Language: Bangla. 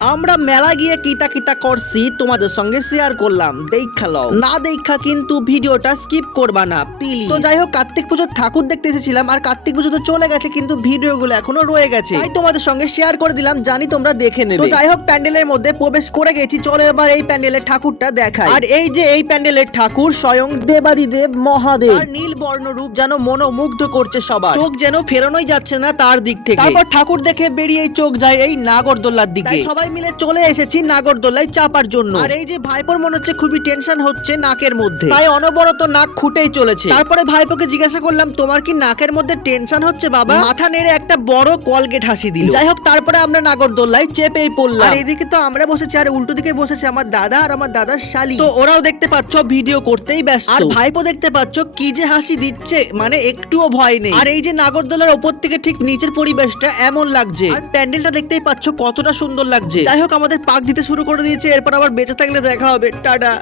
আমরা মেলা গিয়ে কিতা কিতা করছি তোমাদের সঙ্গে শেয়ার করলাম, দেখা লও। না দেখা কিন্তু ভিডিওটা স্কিপ করবা না প্লিজ। তো যাই হোক, কার্তিক পুজোর ঠাকুর দেখতে এসেছিলাম, আর কার্তিক পুজো তো চলে গেছে কিন্তু ভিডিওগুলো এখনো রয়ে গেছে, তাই তোমাদের সঙ্গে শেয়ার করে দিলাম, জানি তোমরা দেখে নেবে। তো যাই হোক, প্যান্ডেলের মধ্যে প্রবেশ করে গেছি, চলো এবার এই প্যান্ডেলের ঠাকুরটা দেখাই। আর এই যে এই প্যান্ডেলের ঠাকুর স্বয়ং দেবাদিদেব মহাদেব, আর নীল বর্ণ রূপ যেন মনোমুগ্ধ করছে সবার, চোখ যেন ফেরানোই যাচ্ছে না তার দিক থেকে। তারপর ঠাকুর দেখে বেরিয়ে চোখ যায় এই নাগরদোল্লার দিকে, সবাই মিলে চলে এসেছি নাগরদোলায় চাপার জন্য। আর এই যে ভাইপোর মনে হচ্ছে খুবই টেনশন হচ্ছে নাকের মধ্যে, তাই অনবরত নাক খুঁটেই চলেছে। তারপরে ভাইপোকে জিজ্ঞাসা করলাম, তোমার কি নাকের মধ্যে টেনশন হচ্ছে বাবা? মাথা নেড়ে একটা বড় কলগেট হাসি দিল। যাই হোক, তারপরে আমরা নাগরদোলায় চেপেই পড়লাম। আর এদিকে তো আমরা বসেছি, আর উল্টো দিকে বসেছে আমার দাদা আর আমার দাদার শালি। তো ওরাও দেখতে পাচ্ছ ভিডিও করতেই ব্যস্ত, আর ভাইপো দেখতে পাচ্ছ কি যে হাসি দিচ্ছে, মানে একটুও ভয় নেই। আর এই যে নাগরদোলার ওপর থেকে ঠিক নিচের পরিবেশটা এমন লাগছে, আর প্যান্ডেলটা দেখতেই পাচ্ছ কতটা সুন্দর লাগছে। যাই হোক, আমাদের পাক দিতে শুরু করে দিয়েছে, এরপর আবার বেঁচে থাকলে দেখা হবে, টাটা।